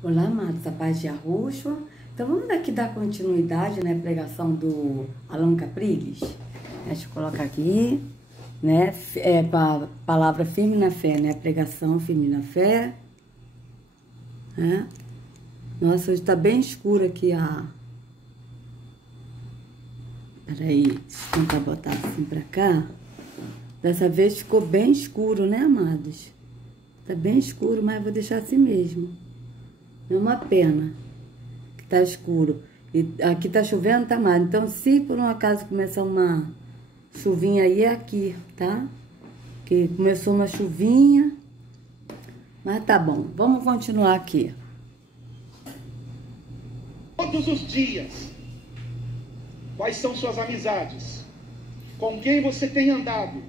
Olá, amados, a paz de Yahushua. Então vamos aqui dar continuidade, né, pregação do Alan Capriles. Deixa eu colocar aqui, né, palavra firme na fé, né, pregação firme na fé. Né? Nossa, hoje tá bem escuro aqui Peraí, deixa eu tentar botar assim pra cá. Dessa vez ficou bem escuro, né, amados? Tá bem escuro, mas eu vou deixar assim mesmo. É uma pena que tá escuro. E aqui tá chovendo, tá mais. Então, se por um acaso começar uma chuvinha aí, é aqui, tá? Que começou uma chuvinha. Mas tá bom, vamos continuar aqui. Todos os dias, quais são suas amizades? Com quem você tem andado?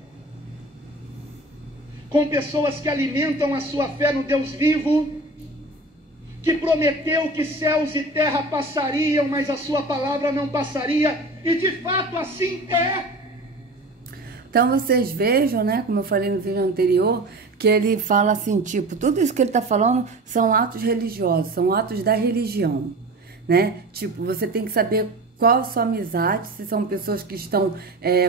Com pessoas que alimentam a sua fé no Deus vivo, que prometeu que céus e terra passariam, mas a sua palavra não passaria, e de fato assim é. Então vocês vejam, né, como eu falei no vídeo anterior, que ele fala assim, tipo, tudo isso que ele tá falando são atos religiosos, são atos da religião, né? Tipo, você tem que saber qual a sua amizade, se são pessoas que estão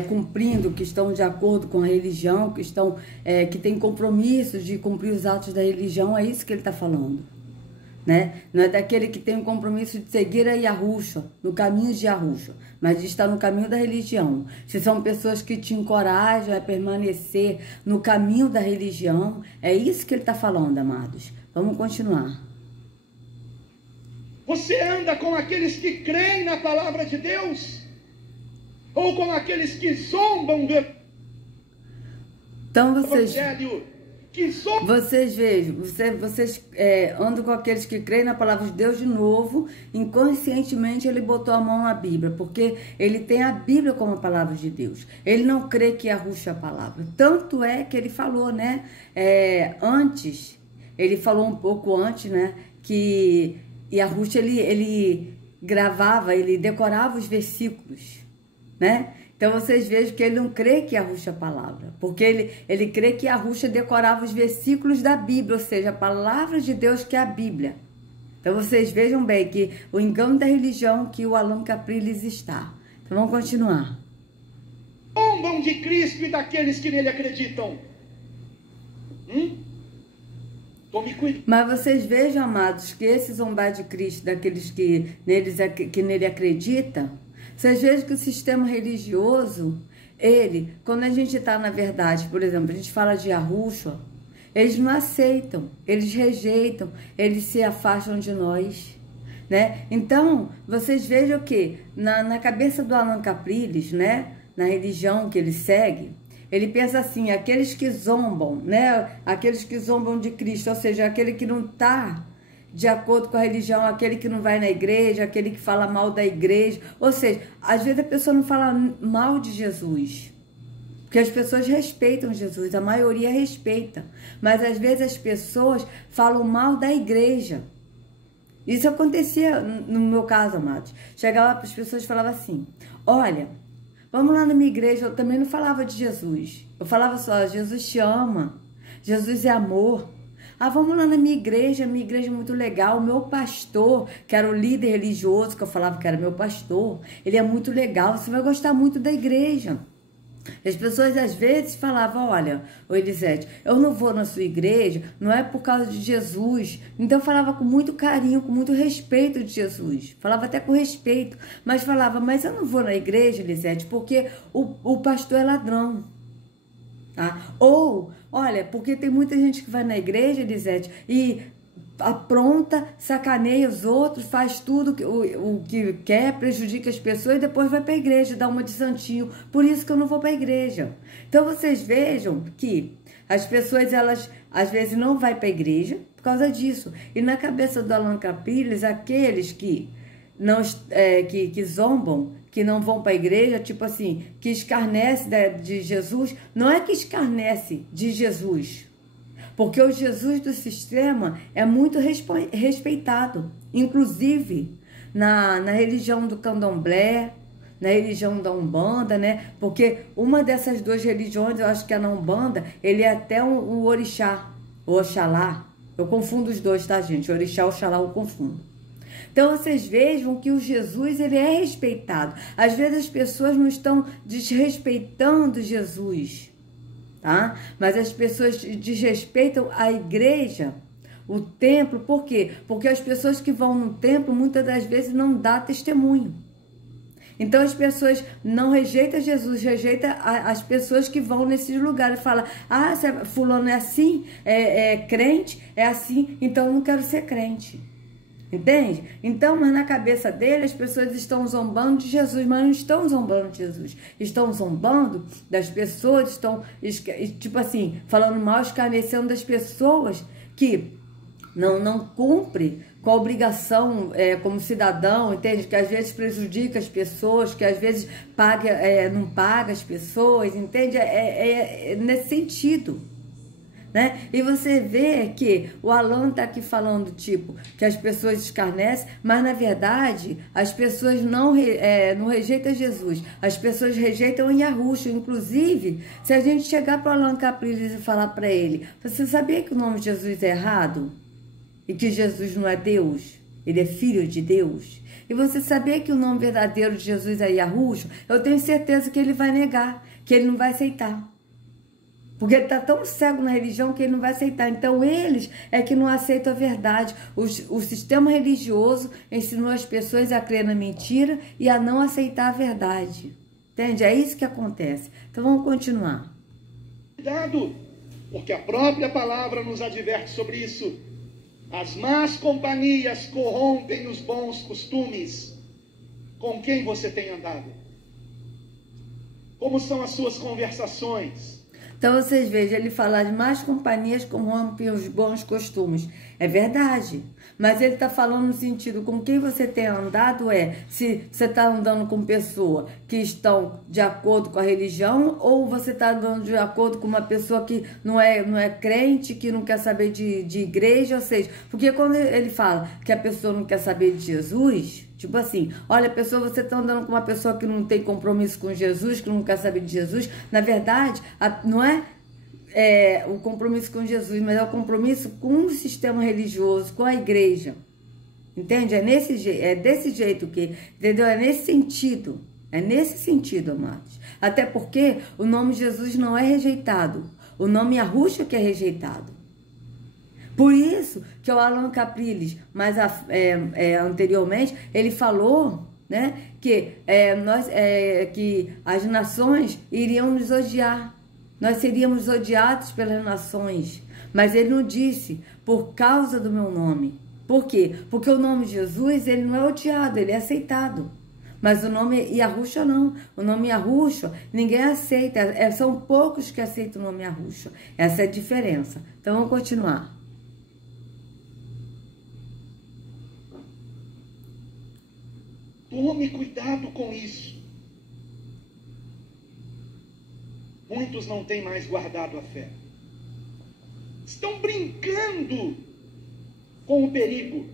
cumprindo, que estão de acordo com a religião, que têm compromissos de cumprir os atos da religião, é isso que ele tá falando. Né? Não é daquele que tem um compromisso de seguir a Yahushua, no caminho de Yahushua, mas de estar no caminho da religião. Se são pessoas que te encorajam a permanecer no caminho da religião, é isso que ele está falando, amados. Vamos continuar. Você anda com aqueles que creem na palavra de Deus? Ou com aqueles que zombam do então evangelho? Vocês vejam, vocês andam com aqueles que creem na palavra de Deus de novo, inconscientemente ele botou a mão na Bíblia, porque ele tem a Bíblia como a palavra de Deus. Ele não crê que Yahushua é a palavra. Tanto é que ele falou, né, antes, ele falou um pouco antes, né, que Yahushua, ele gravava, ele decorava os versículos, né? Então, vocês vejam que ele não crê que Yahushua é a palavra, porque ele crê que Yahushua decorava os versículos da Bíblia, ou seja, a palavra de Deus que é a Bíblia. Então, vocês vejam bem que o engano da religião que o Alan Capriles está. Então, vamos continuar. Zombam de Cristo e daqueles que nele acreditam. Tome cuidado. Mas vocês vejam, amados, que esse zombar de Cristo, daqueles que nele acreditam, vocês vejam que o sistema religioso, quando a gente está na verdade, por exemplo, a gente fala de Yahushua, eles não aceitam, eles rejeitam, eles se afastam de nós, né? Então, vocês vejam que na cabeça do Alan Capriles, né, na religião que ele segue, ele pensa assim, aqueles que zombam, né, aqueles que zombam de Cristo, ou seja, aquele que não está de acordo com a religião, aquele que não vai na igreja, aquele que fala mal da igreja. Ou seja, às vezes a pessoa não fala mal de Jesus, porque as pessoas respeitam Jesus, a maioria respeita. Mas às vezes as pessoas falam mal da igreja. Isso acontecia no meu caso, amados. Chegava para as pessoas e falava assim, olha, vamos lá na minha igreja. Eu também não falava de Jesus. Eu falava só, Jesus te ama, Jesus é amor. Ah, vamos lá na minha igreja é muito legal, o meu pastor, que era o líder religioso, que eu falava que era meu pastor, ele é muito legal, você vai gostar muito da igreja. As pessoas às vezes falavam, olha, ô Elisete, eu não vou na sua igreja, não é por causa de Jesus. Então eu falava com muito carinho, com muito respeito de Jesus, falava até com respeito, mas falava, mas eu não vou na igreja, Elisete, porque o pastor é ladrão. Tá? Ou, olha, porque tem muita gente que vai na igreja, Elisete, e apronta, sacaneia os outros, faz tudo o que quer, prejudica as pessoas e depois vai para a igreja, dá uma de santinho. Por isso que eu não vou para a igreja. Então vocês vejam que as pessoas, elas às vezes não vão para a igreja por causa disso. E na cabeça do Alan Capriles, aqueles que não que zombam, que não vão para a igreja, tipo assim, que escarnece de Jesus, não é que escarnece de Jesus, porque o Jesus do sistema é muito respeitado, inclusive na religião do Candomblé, na religião da Umbanda, né? Porque uma dessas duas religiões, eu acho que é na Umbanda, ele é até um orixá, o Oxalá, Eu confundo os dois, tá, gente? Orixá e Oxalá eu confundo. Então, vocês vejam que o Jesus, ele é respeitado. Às vezes as pessoas não estão desrespeitando Jesus, tá? Mas as pessoas desrespeitam a igreja, o templo. Por quê? Porque as pessoas que vão no templo, muitas das vezes, não dão testemunho. Então as pessoas não rejeitam Jesus, rejeitam as pessoas que vão nesses lugares. Falam, ah, fulano é assim, é crente, é assim, então eu não quero ser crente. Entende? Então, mas na cabeça dele, as pessoas estão zombando de Jesus, mas não estão zombando de Jesus. Estão zombando das pessoas, estão, tipo assim, falando mal, escarnecendo das pessoas que não cumpre com a obrigação como cidadão, entende? Que às vezes prejudica as pessoas, que às vezes não paga as pessoas, entende? É nesse sentido, né? E você vê que o Alan está aqui falando, tipo, que as pessoas escarnecem, mas na verdade as pessoas não rejeitam Jesus, as pessoas rejeitam Yahushua. Inclusive, se a gente chegar para o Alan Capriles e falar para ele, você sabia que o nome de Jesus é errado? E que Jesus não é Deus, ele é filho de Deus. E você sabia que o nome verdadeiro de Jesus é Yahushua? Eu tenho certeza que ele vai negar, que ele não vai aceitar. Porque ele está tão cego na religião que ele não vai aceitar. Então eles é que não aceitam a verdade. O sistema religioso ensinou as pessoas a crer na mentira e a não aceitar a verdade. Entende? É isso que acontece. Então vamos continuar. Cuidado, porque a própria palavra nos adverte sobre isso. As más companhias corrompem os bons costumes. Com quem você tem andado? Como são as suas conversações? Então vocês vejam, ele falar de más companhias corrompem os bons costumes. É verdade. Mas ele está falando no sentido, com quem você tem andado se você está andando com pessoas que estão de acordo com a religião, ou você está andando de acordo com uma pessoa que não é crente, que não quer saber de igreja, ou seja, porque quando ele fala que a pessoa não quer saber de Jesus, tipo assim, olha, você está andando com uma pessoa que não tem compromisso com Jesus, que não quer saber de Jesus, na verdade, não é o compromisso com Jesus, mas é o compromisso com o sistema religioso, com a igreja. Entende? É desse jeito que, entendeu? É nesse sentido, amados. Até porque o nome Jesus não é rejeitado, o nome Yahushua que é rejeitado. Por isso que o Alan Capriles, anteriormente, ele falou, né, que as nações iriam nos odiar. Nós seríamos odiados pelas nações. Mas ele não disse, por causa do meu nome. Por quê? Porque o nome de Jesus, ele não é odiado, ele é aceitado. Mas o nome Yahushua não. O nome Yahushua, ninguém aceita. São poucos que aceitam o nome Yahushua. Essa é a diferença. Então, vamos continuar. Tome cuidado com isso. Muitos não têm mais guardado a fé. Estão brincando com o perigo.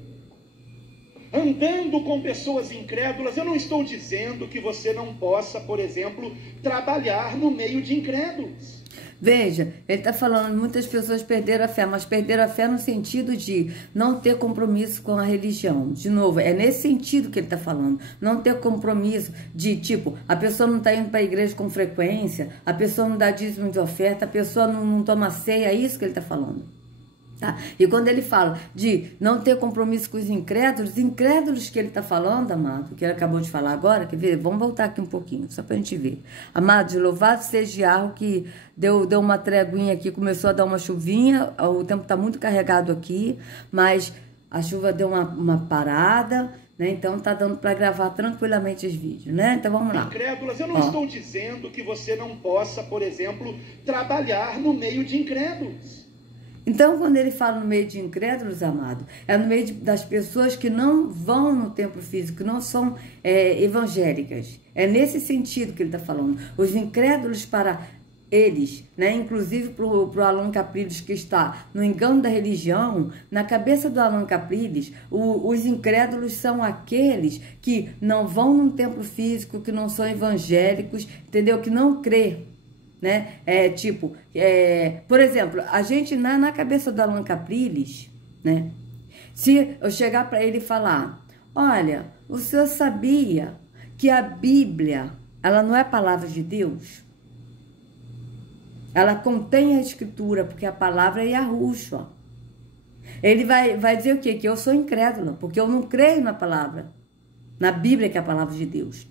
Andando com pessoas incrédulas. Eu não estou dizendo que você não possa, por exemplo, trabalhar no meio de incrédulos. Veja, ele está falando que muitas pessoas perderam a fé, mas perderam a fé no sentido de não ter compromisso com a religião. De novo, é nesse sentido que ele está falando. Não ter compromisso de, tipo, a pessoa não está indo para a igreja com frequência, a pessoa não dá dízimo de oferta, a pessoa não toma ceia, é isso que ele está falando. Tá? E quando ele fala de não ter compromisso com os incrédulos que ele está falando, amado, que ele acabou de falar agora, quer ver? Vamos voltar aqui um pouquinho, só para a gente ver. Amados, louvado seja Yahweh, que deu uma treguinha aqui, começou a dar uma chuvinha, o tempo está muito carregado aqui, mas a chuva deu uma parada, né? Então tá dando para gravar tranquilamente os vídeos, né? Então vamos lá. Incrédulas, eu não estou dizendo que você não possa, por exemplo, trabalhar no meio de incrédulos. Então, quando ele fala no meio de incrédulos, amado, é no meio das pessoas que não vão no templo físico, que não são evangélicas. É nesse sentido que ele está falando. Os incrédulos para eles, né? Inclusive para o Alan Capriles, que está no engano da religião, na cabeça do Alan Capriles, os incrédulos são aqueles que não vão no templo físico, que não são evangélicos, entendeu? Que não crê. Né? Por exemplo, a gente na cabeça do Alan Capriles, né? Se eu chegar para ele e falar, olha, o senhor sabia que a Bíblia, ela não é palavra de Deus? Ela contém a escritura, porque a palavra é Yahushua. Ele vai dizer o quê? Que eu sou incrédula, porque eu não creio na palavra, na Bíblia, que é a palavra de Deus.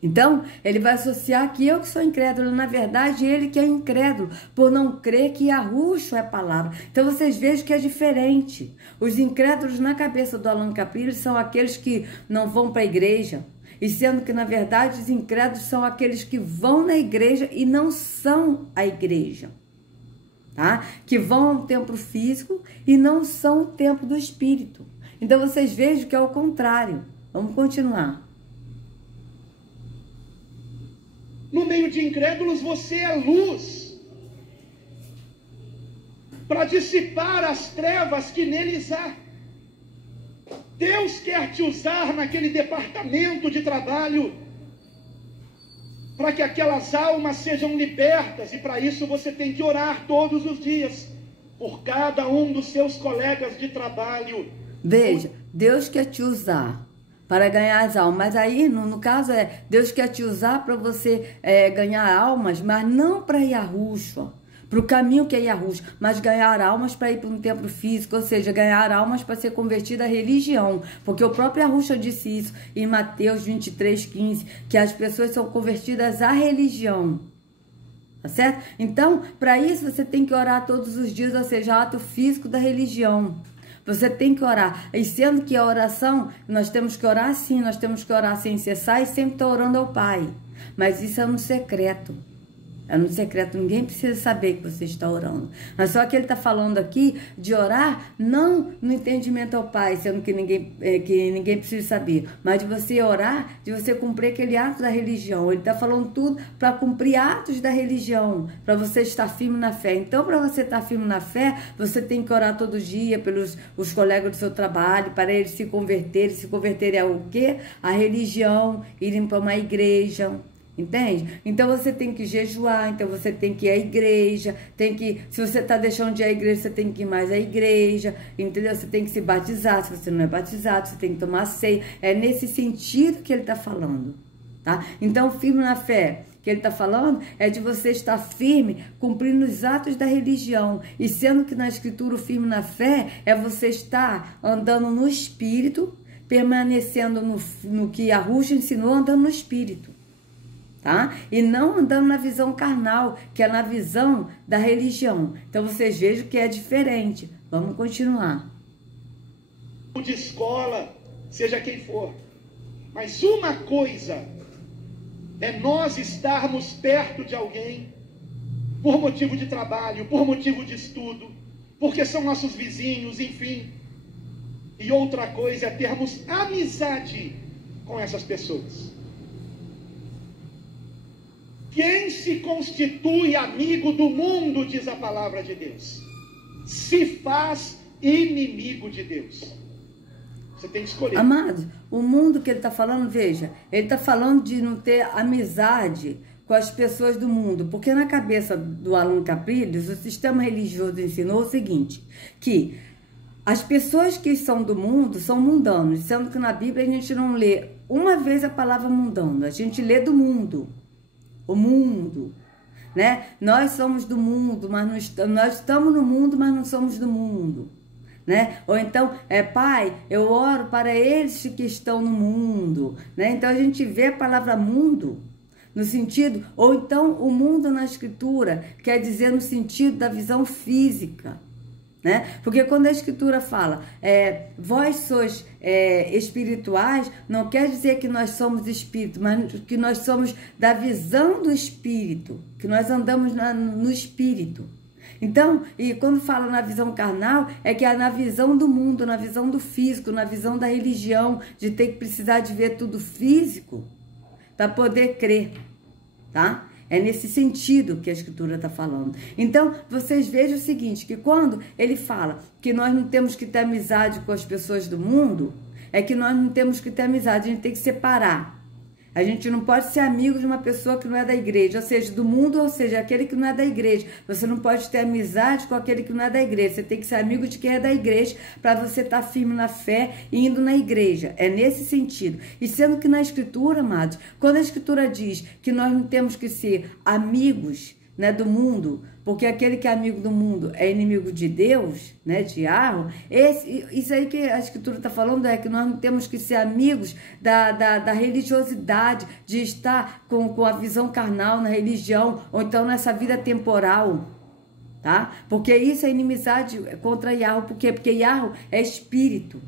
Então, ele vai associar que eu que sou incrédulo, na verdade, ele que é incrédulo, por não crer que Yahushua é palavra. Então, vocês vejam que é diferente. Os incrédulos na cabeça do Allan Caprilli são aqueles que não vão para a igreja, e sendo que, na verdade, os incrédulos são aqueles que vão na igreja e não são a igreja, tá? Que vão ao templo físico e não são o templo do Espírito. Então, vocês vejam que é o contrário. Vamos continuar. No meio de incrédulos, você é luz para dissipar as trevas que neles há. Deus quer te usar naquele departamento de trabalho para que aquelas almas sejam libertas, e para isso você tem que orar todos os dias por cada um dos seus colegas de trabalho. Veja, Deus quer te usar para ganhar as almas, mas aí, no caso, Deus quer te usar para você ganhar almas, mas não para Yahushua, para o caminho que é Yahushua, mas ganhar almas para ir para um templo físico, ou seja, ganhar almas para ser convertido à religião, porque o próprio Yahushua disse isso em Mateus 23:15, que as pessoas são convertidas à religião, tá certo? Então, para isso você tem que orar todos os dias, ou seja, ato físico da religião. Você tem que orar, e sendo que a oração, nós temos que orar sim, nós temos que orar sem cessar e sempre estar orando ao Pai. Mas isso é no secreto. É no secreto, ninguém precisa saber que você está orando. Mas só que ele está falando aqui de orar, não no entendimento ao Pai, sendo que ninguém precisa saber. Mas de você orar, de você cumprir aquele ato da religião. Ele está falando tudo para cumprir atos da religião, para você estar firme na fé. Então, para você estar firme na fé, você tem que orar todo dia pelos os colegas do seu trabalho, para eles se converterem ao quê? A religião, irem para uma igreja. Entende? Então você tem que jejuar, então você tem que ir à igreja, se você está deixando de ir à igreja, você tem que ir mais à igreja, entendeu? Você tem que se batizar, se você não é batizado, você tem que tomar ceia. É nesse sentido que ele está falando, tá? Então, firme na fé, que ele está falando é de você estar firme, cumprindo os atos da religião. E sendo que na escritura o firme na fé é você estar andando no Espírito, permanecendo no que Yahushua ensinou, andando no Espírito. Tá? E não andando na visão carnal, que é na visão da religião. Então vocês vejam que é diferente. Vamos continuar. De escola, seja quem for. Mas uma coisa é nós estarmos perto de alguém por motivo de trabalho, por motivo de estudo, porque são nossos vizinhos, enfim. E outra coisa é termos amizade com essas pessoas. Quem se constitui amigo do mundo, diz a palavra de Deus, se faz inimigo de Deus. Você tem que escolher. Amados, o mundo que ele está falando, veja, ele está falando de não ter amizade com as pessoas do mundo, porque na cabeça do Allan Caprilli, o sistema religioso ensinou o seguinte, que as pessoas que são do mundo são mundanos, sendo que na Bíblia a gente não lê uma vez a palavra mundano, a gente lê do mundo. O mundo, né? Nós somos do mundo, mas nós estamos no mundo, mas não somos do mundo, né? Ou então, Pai, eu oro para eles que estão no mundo, né? Então a gente vê a palavra mundo no sentido, ou então o mundo na escritura quer dizer no sentido da visão física, né? Porque quando a escritura fala, vós sois espirituais, não quer dizer que nós somos espírito, mas que nós somos da visão do espírito, que nós andamos no espírito. Então, e quando fala na visão carnal, é que é na visão do mundo, na visão do físico, na visão da religião, de ter que precisar de ver tudo físico para poder crer, tá? É nesse sentido que a escritura está falando. Então, vocês vejam o seguinte, que quando ele fala que nós não temos que ter amizade com as pessoas do mundo, é que nós não temos que ter amizade, a gente tem que separar. A gente não pode ser amigo de uma pessoa que não é da igreja, ou seja, do mundo, ou seja, aquele que não é da igreja. Você não pode ter amizade com aquele que não é da igreja. Você tem que ser amigo de quem é da igreja para você estar firme na fé e indo na igreja. É nesse sentido. E sendo que na Escritura, amados, quando a Escritura diz que nós não temos que ser amigos, né, do mundo, porque aquele que é amigo do mundo é inimigo de Deus, né, Tiago, isso aí que a Escritura está falando é que nós não temos que ser amigos da religiosidade, de estar com a visão carnal na religião, ou então nessa vida temporal, tá? Porque isso é inimizade contra Yahweh, por quê? Porque Yahweh é espírito,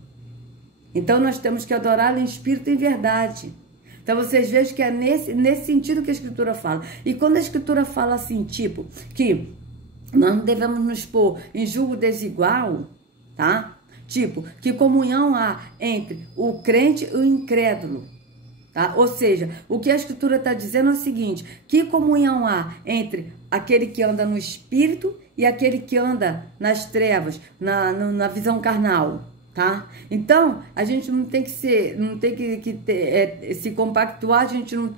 então nós temos que adorá-lo em espírito e em verdade. Então vocês vejam que é nesse sentido que a Escritura fala. E quando a Escritura fala assim, tipo, que nós não devemos nos pôr em julgo desigual, tá? Tipo, que comunhão há entre o crente e o incrédulo, tá? Ou seja, o que a Escritura está dizendo é o seguinte, que comunhão há entre aquele que anda no espírito e aquele que anda nas trevas, na visão carnal, tá? Então, a gente não tem que ser, não tem que ter, se compactuar, a gente não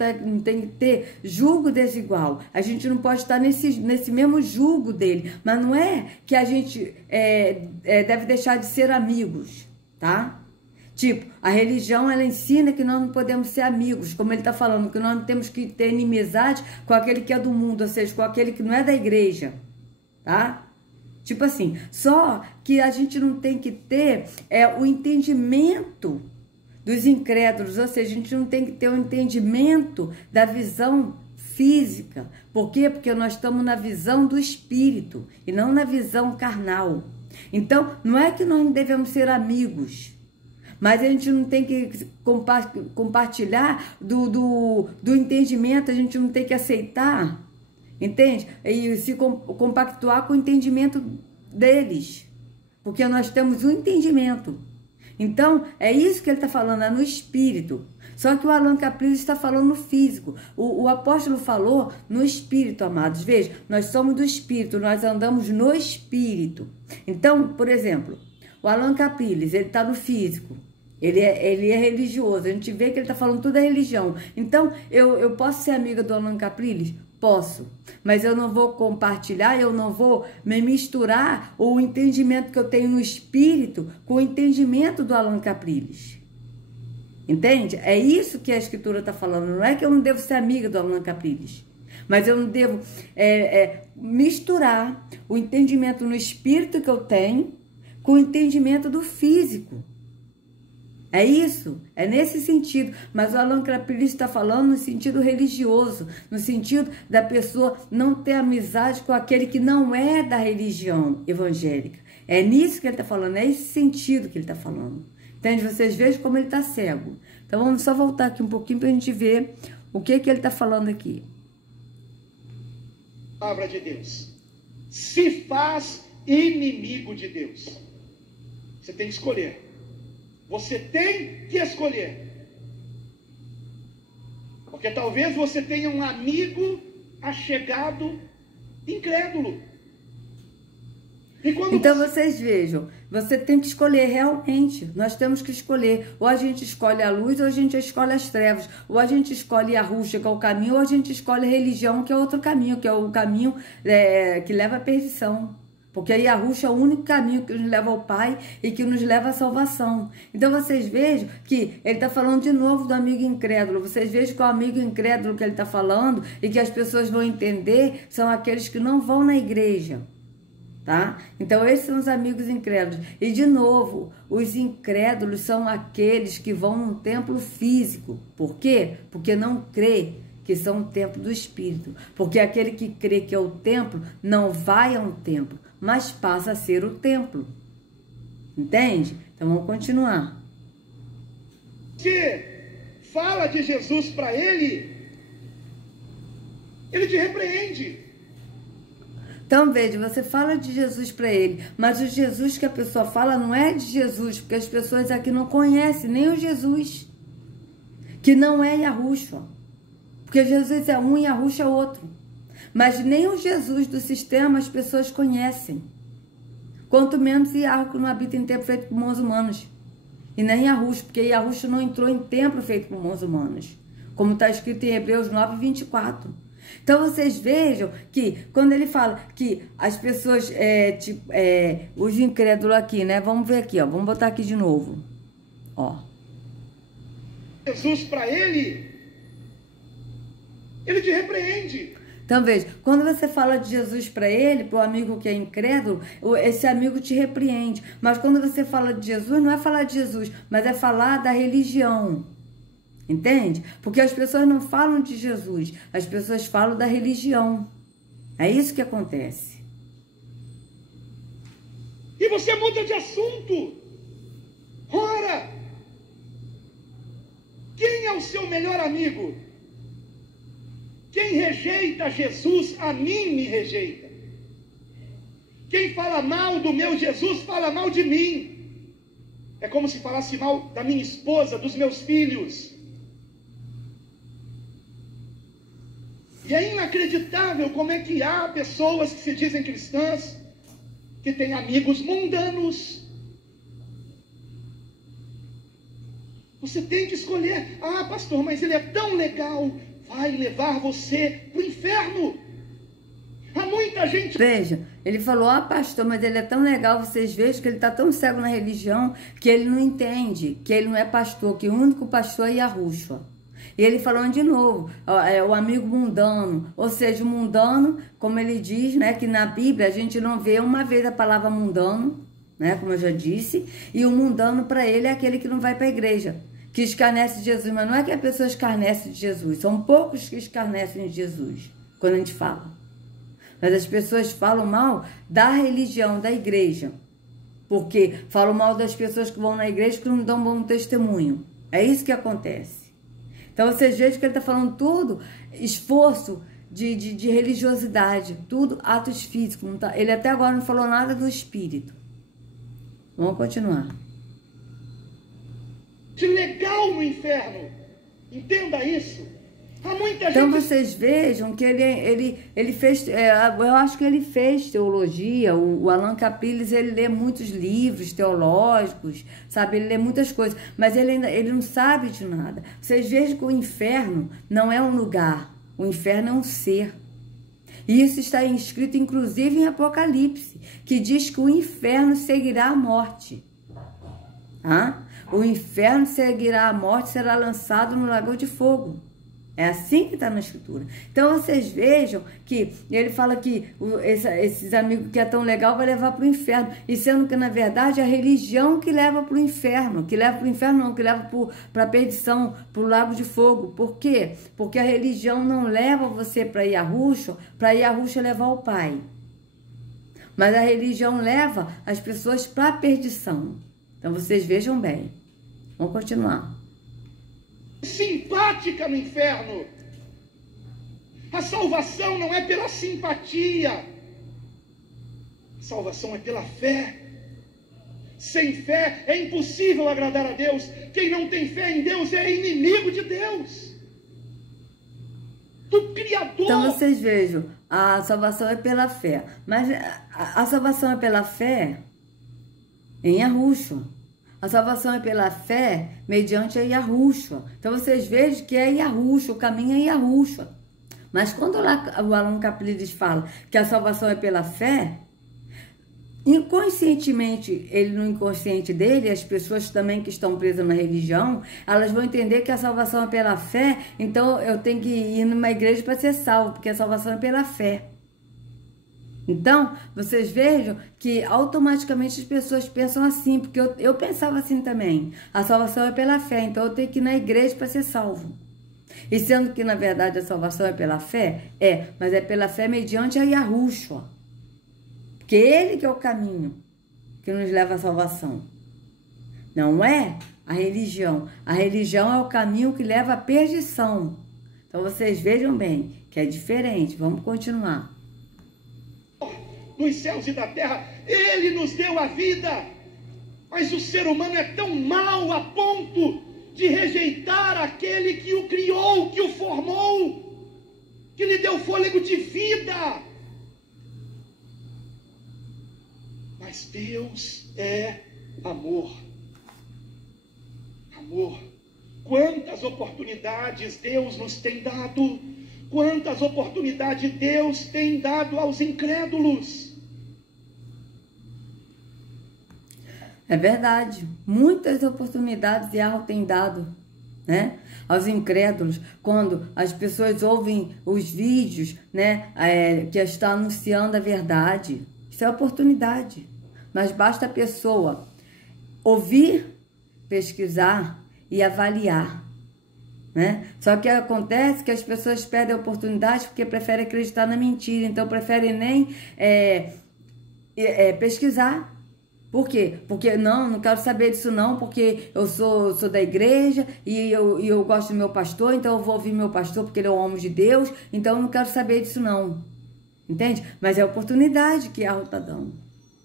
tem que ter julgo desigual. A gente não pode estar nesse mesmo julgo dele, mas não é que a gente deve deixar de ser amigos, tá? Tipo, a religião, ela ensina que nós não podemos ser amigos, como ele está falando, que nós não temos que ter inimizade com aquele que é do mundo, ou seja, com aquele que não é da igreja, tá? Tipo assim, só que a gente não tem que ter o entendimento dos incrédulos, ou seja, a gente não tem que ter o entendimento da visão física. Por quê? Porque nós estamos na visão do espírito e não na visão carnal. Então, não é que nós não devemos ser amigos, mas a gente não tem que compartilhar do entendimento, a gente não tem que aceitar, entende? E se compactuar com o entendimento deles, porque nós temos um entendimento. Então, é isso que ele está falando, é no espírito. Só que o Allan Caprilli está falando no físico. O apóstolo falou no espírito, amados. Veja, nós somos do espírito, nós andamos no espírito. Então, por exemplo, o Allan Caprilli, ele está no físico. Ele é religioso, a gente vê que ele está falando tudo é religião. Então, eu posso ser amiga do Allan Caprilli? Posso, mas eu não vou compartilhar, eu não vou me misturar o entendimento que eu tenho no espírito com o entendimento do Allan Caprilli. Entende? É isso que a Escritura está falando. Não é que eu não devo ser amiga do Allan Caprilli, mas eu não devo misturar o entendimento no espírito que eu tenho com o entendimento do físico. É isso, é nesse sentido, mas o Allan Caprilli está falando no sentido religioso, no sentido da pessoa não ter amizade com aquele que não é da religião evangélica. É nisso que ele está falando, é esse sentido que ele está falando. Entende? Vocês vejam como ele está cego. Então vamos só voltar aqui um pouquinho para a gente ver o que ele está falando aqui. Palavra de Deus. Se faz inimigo de Deus. Você tem que escolher. Você tem que escolher. Porque talvez você tenha um amigo achegado incrédulo. Então vocês vejam, você tem que escolher realmente. Nós temos que escolher. Ou a gente escolhe a luz, ou a gente escolhe as trevas. Ou a gente escolhe a Yahushua, que é o caminho, ou a gente escolhe a religião, que é outro caminho, que é o caminho que leva à perdição. Porque a Yahushua é o único caminho que nos leva ao Pai e que nos leva à salvação. Então vocês vejam que ele está falando de novo do amigo incrédulo. Vocês vejam que o amigo incrédulo que ele está falando e que as pessoas vão entender são aqueles que não vão na igreja. Tá? Então esses são os amigos incrédulos. E de novo, os incrédulos são aqueles que vão num templo físico. Por quê? Porque não crê que são o templo do Espírito. Porque aquele que crê que é o templo não vai a um templo, mas passa a ser o templo. Entende? Então vamos continuar. Você fala de Jesus para ele te repreende. Então veja, você fala de Jesus para ele, mas o Jesus que a pessoa fala não é de Jesus, porque as pessoas aqui não conhecem nem o Jesus, que não é Yahushua. Porque Jesus é um e Yahushua é outro. Mas nem o Jesus do sistema as pessoas conhecem. Quanto menos Yahweh, que não habita em templo feito por mãos humanas. E nem Yahushua, porque Yahushua não entrou em templo feito por mãos humanas. como está escrito em Hebreus 9:24. Então vocês vejam que quando ele fala que as pessoas, os incrédulos aqui, né? Vamos ver aqui, ó, vamos botar aqui de novo, ó. Jesus para ele te repreende. Então veja, quando você fala de Jesus para ele, para o amigo que é incrédulo, esse amigo te repreende. Mas quando você fala de Jesus, não é falar de Jesus, mas é falar da religião. Entende? Porque as pessoas não falam de Jesus, as pessoas falam da religião. É isso que acontece. E você muda de assunto. Ora, quem é o seu melhor amigo? Quem rejeita Jesus, a mim me rejeita. Quem fala mal do meu Jesus, fala mal de mim. É como se falasse mal da minha esposa, dos meus filhos. E é inacreditável como é que há pessoas que se dizem cristãs, que têm amigos mundanos. Você tem que escolher. Ah, pastor, mas ele é tão legal. Vai levar você para o inferno. Há muita gente... Veja, ele falou, pastor, mas ele é tão legal, vocês vejam que ele está tão cego na religião, que ele não entende, que ele não é pastor, que o único pastor é Yahushua. E ele falou de novo, o amigo mundano, ou seja, o mundano, como ele diz, né, que na Bíblia a gente não vê uma vez a palavra mundano, né, como eu já disse, e o mundano para ele é aquele que não vai para a igreja, que escarnece de Jesus, mas não é que a pessoa escarnece de Jesus, são poucos que escarnecem de Jesus, quando a gente fala. Mas as pessoas falam mal da religião, da igreja, porque falam mal das pessoas que vão na igreja que não dão bom testemunho. É isso que acontece. Então vocês veem que ele está falando tudo esforço de religiosidade, tudo atos físicos. Não tá, ele até agora não falou nada do espírito. Vamos continuar. De legal no inferno. Entenda isso. Há muita então gente... vocês vejam que ele fez, eu acho que ele fez teologia, o Allan Capilles, ele lê muitos livros teológicos, sabe, ele lê muitas coisas, mas ele não sabe de nada. Vocês vejam que o inferno não é um lugar, o inferno é um ser. E isso está escrito inclusive em Apocalipse, que diz que o inferno seguirá a morte. O inferno seguirá a morte, será lançado no lago de fogo. É assim que está na escritura. Então vocês vejam que ele fala que esses amigos que é tão legal vai levar para o inferno. E sendo que na verdade é a religião que leva para o inferno. Que leva para o inferno não, que leva para a perdição, para o lago de fogo. Por quê? Porque a religião não leva você para Yahushua levar o Pai. Mas a religião leva as pessoas para a perdição. Então vocês vejam bem. Vamos continuar. Simpática no inferno. A salvação não é pela simpatia. A salvação é pela fé. Sem fé é impossível agradar a Deus. Quem não tem fé em Deus é inimigo de Deus, do Criador. Então vocês vejam, a salvação é pela fé. Mas a salvação é pela fé em Yahushua. A salvação é pela fé mediante a Yahushua. Então vocês vejam que é Yahushua, o caminho é Yahushua. Mas quando o Allan Capilles fala que a salvação é pela fé, inconscientemente, ele no inconsciente dele, as pessoas também que estão presas na religião, elas vão entender que a salvação é pela fé, então eu tenho que ir numa igreja para ser salvo, porque a salvação é pela fé. Então, vocês vejam que automaticamente as pessoas pensam assim, porque eu pensava assim também. A salvação é pela fé, então eu tenho que ir na igreja para ser salvo. E sendo que, na verdade, a salvação é pela fé, mas é pela fé mediante a Yahushua. Porque ele que é o caminho que nos leva à salvação. Não é a religião. A religião é o caminho que leva à perdição. Então, vocês vejam bem que é diferente. Vamos continuar. Dos céus e da terra, ele nos deu a vida, mas o ser humano é tão mau a ponto de rejeitar aquele que o criou, que o formou, que lhe deu fôlego de vida. Mas Deus é amor. Amor. Quantas oportunidades Deus nos tem dado? Quantas oportunidades Deus tem dado aos incrédulos? É verdade, muitas oportunidades Yahweh tem dado, né, aos incrédulos, quando as pessoas ouvem os vídeos, né, que está anunciando a verdade. Isso é oportunidade, mas basta a pessoa ouvir, pesquisar e avaliar, né? Só que acontece que as pessoas perdem a oportunidade porque preferem acreditar na mentira, então preferem nem pesquisar. Por quê? Porque não quero saber disso não, porque eu sou da igreja e eu gosto do meu pastor, então eu vou ouvir meu pastor porque ele é um homem de Deus, então eu não quero saber disso não. Entende? Mas é a oportunidade que Yahweh está dando.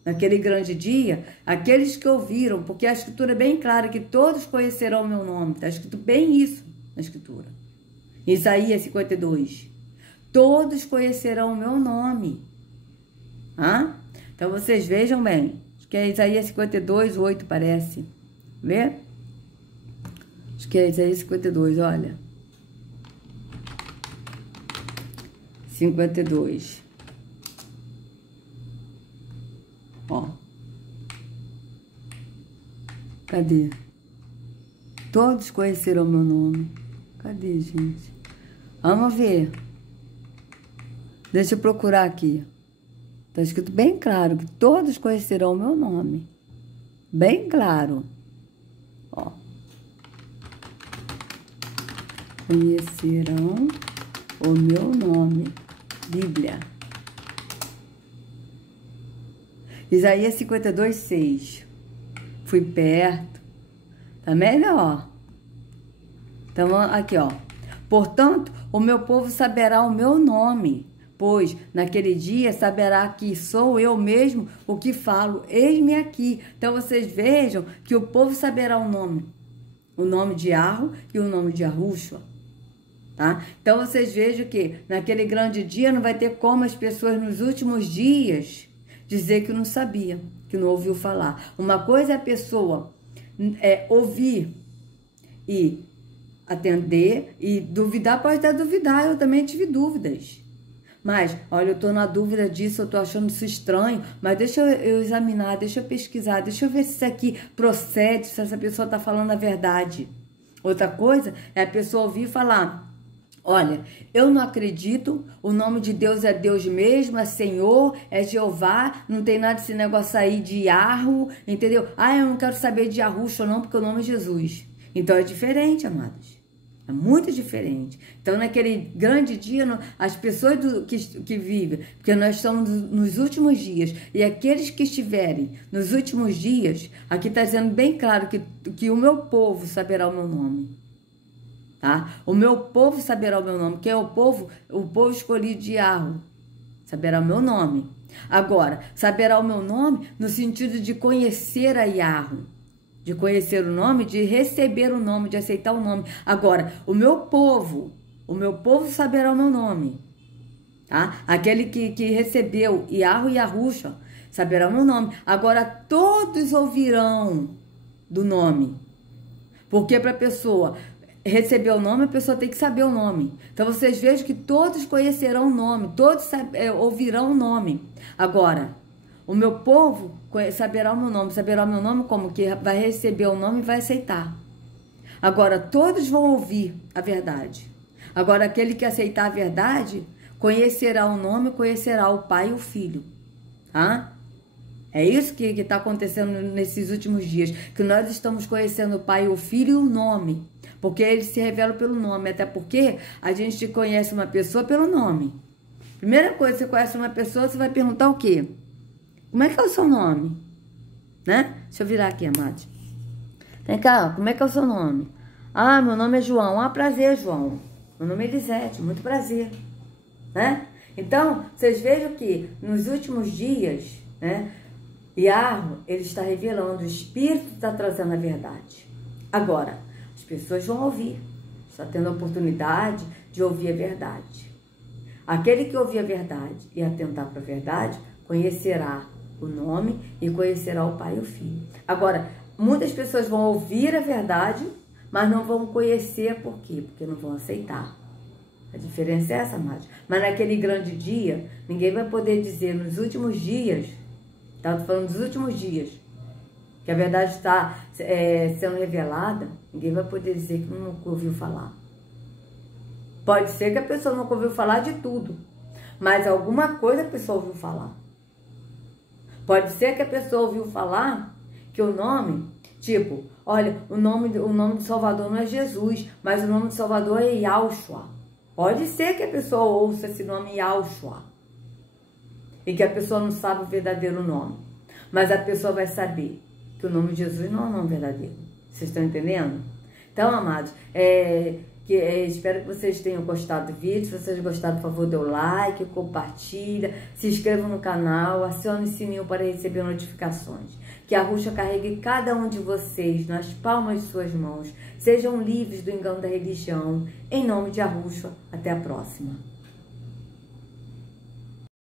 Naquele grande dia, aqueles que ouviram, porque a escritura é bem clara que todos conhecerão o meu nome. Está escrito bem isso na escritura. Isaías 52. Todos conhecerão o meu nome. Então vocês vejam bem. Acho que é Isaías 52, 8 parece. Vê? Acho que é Isaías 52, olha. 52. Ó. Cadê? Todos conhecerão meu nome. Cadê, gente? Vamos ver. Deixa eu procurar aqui. Está escrito bem claro que todos conhecerão o meu nome. Bem claro. Ó. Conhecerão o meu nome. Bíblia. Isaías 52, 6. Fui perto. Tá melhor. Então, aqui, ó. Portanto, o meu povo saberá o meu nome, pois naquele dia saberá que sou eu mesmo o que falo. Eis-me aqui. Então, vocês vejam que o povo saberá o nome de Yahweh e o nome de Yahushua. Tá? Então, vocês vejam que naquele grande dia não vai ter como as pessoas nos últimos dias dizer que não sabia, que não ouviu falar. Uma coisa é a pessoa ouvir e atender e duvidar, pode até duvidar, eu também tive dúvidas. Mas, olha, eu estou na dúvida disso, eu estou achando isso estranho, mas deixa eu examinar, deixa eu pesquisar, deixa eu ver se isso aqui procede, se essa pessoa está falando a verdade. Outra coisa é a pessoa ouvir e falar: olha, eu não acredito, o nome de Deus é Deus mesmo, é Senhor, é Jeová, não tem nada desse negócio aí de Yahweh, entendeu? Eu não quero saber de Yahushua não, porque o nome é Jesus. Então é diferente, amados. É muito diferente. Então, naquele grande dia, as pessoas que vivem, porque nós estamos nos últimos dias, e aqueles que estiverem nos últimos dias, aqui está dizendo bem claro que o meu povo saberá o meu nome. Tá? O meu povo saberá o meu nome. Quem é o povo? O povo escolhido de Yahweh saberá o meu nome. Agora, saberá o meu nome no sentido de conhecer a Yahweh, de conhecer o nome, de receber o nome, de aceitar o nome. Agora, o meu povo saberá o meu nome. Tá? Aquele que recebeu Yahweh e Yahushua saberá o meu nome. Agora, todos ouvirão do nome. Porque para a pessoa receber o nome, a pessoa tem que saber o nome. Então, vocês vejam que todos conhecerão o nome, todos ouvirão o nome. Agora, o meu povo saberá o meu nome como? Que vai receber o nome e vai aceitar. Agora, todos vão ouvir a verdade. Agora, aquele que aceitar a verdade, conhecerá o nome, conhecerá o Pai e o Filho. Tá? É isso que está acontecendo nesses últimos dias, que nós estamos conhecendo o Pai, o Filho e o nome. Porque eles se revelam pelo nome, até porque a gente conhece uma pessoa pelo nome. Primeira coisa, você conhece uma pessoa, você vai perguntar o quê? Como é que é o seu nome? Né? Deixa eu virar aqui, amados. Vem cá, como é que é o seu nome? Meu nome é João. Prazer, João. Meu nome é Elisete, muito prazer. Né? Então, vocês vejam que nos últimos dias, né, Yahweh, ele está revelando, o Espírito está trazendo a verdade. Agora, as pessoas vão ouvir, está tendo a oportunidade de ouvir a verdade. Aquele que ouvir a verdade e atentar para a verdade, conhecerá o nome e conhecerá o Pai e o Filho. Agora, muitas pessoas vão ouvir a verdade, mas não vão conhecer. Por quê? Porque não vão aceitar. A diferença é essa, amados. Mas naquele grande dia, ninguém vai poder dizer nos últimos dias, tá falando dos últimos dias, que a verdade está sendo revelada, ninguém vai poder dizer que nunca ouviu falar. Pode ser que a pessoa nunca ouviu falar de tudo, mas alguma coisa a pessoa ouviu falar. Pode ser que a pessoa ouviu falar que o nome, tipo, olha, o nome do Salvador não é Jesus, mas o nome do Salvador é Yahushua. Pode ser que a pessoa ouça esse nome Yahushua e que a pessoa não sabe o verdadeiro nome, mas a pessoa vai saber que o nome de Jesus não é um nome verdadeiro. Vocês estão entendendo? Então, amados, espero que vocês tenham gostado do vídeo. Se vocês gostaram, por favor, dê o like, compartilha, se inscreva no canal, acione o sininho para receber notificações. Que a Yahushua carregue cada um de vocês nas palmas de suas mãos. Sejam livres do engano da religião. Em nome de Yahushua, até a próxima.